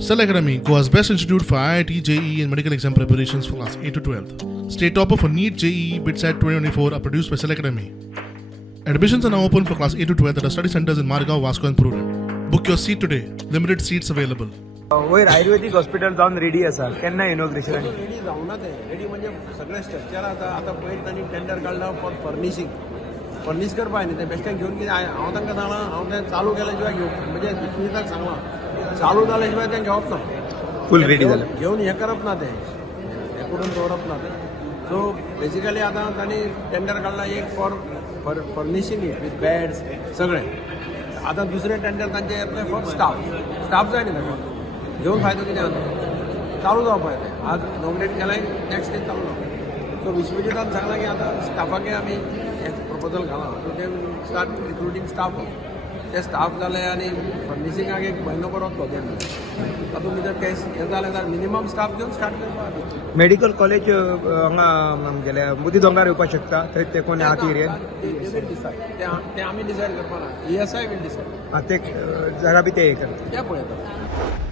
Cell Academy, Goa's best institute for IIT, JEE and medical exam preparations for class 8 to 12th. State topper for NEET, JEE, BITSAT 2024 are produced by Cell Academy. Admissions are now open for class 8 to 12th at our study centers in Margao, Vasco and Purun. Book your seat today. Limited seats available. वयर आयुर्वेदिक hospital जावन ready आसा केन्ना inauguration ready जावना ते ready म्हणजे सगळे structure आतां पयर तांणी टेंडर काडला फॉर फर्निशींग फर्निश करपा न्ही ते बेश्टें घेवन कितें हांव तांकां सांगलां हांव तें चालू केल्या शिवाय घेवप म्हणजे सुनीताक सांगलां चालू जाल्या शिवाय तें घेवप ना फूल रेडी जालें घेवन हें करप ना तें हें करून दवरप ना तें सो बेसिकली आतां तांणी टेंडर काडला एक फॉर फर्निशींग वीथ बेड्स सगळें आतां दुसरें टेंडर तांचें येतलें फॉर स्टाफ जाय न्ही ताका घेवन फायदो कितें आसा चालू जावपाक तें आज इनॉग्रेट केलें नॅक्स्ट डे चालू जावप सो विश्वजितान सांगलां की आतां स्टाफाकय आमी एक प्रपोजल घाला सो ते स्टार्ट रिक्रुटींग स्टाफ ते स्टाफ जाले आनी फर्निशिंगाक एक म्हयनो बरो वतलो तेन्ना तातूंत भितर ते हें जालें जाल्यार मिनिमम स्टाफ घेवन स्टार्ट करपाक मेडिकल कॉलेज हांगा आमगेल्या मुदी दोंगार येवपाक शकता थंय ते कोण आहा ती एरियेन ते आमी डिसायड करपाना ESI वील डिसायड ते जागा बी ते हे करता ते पळयता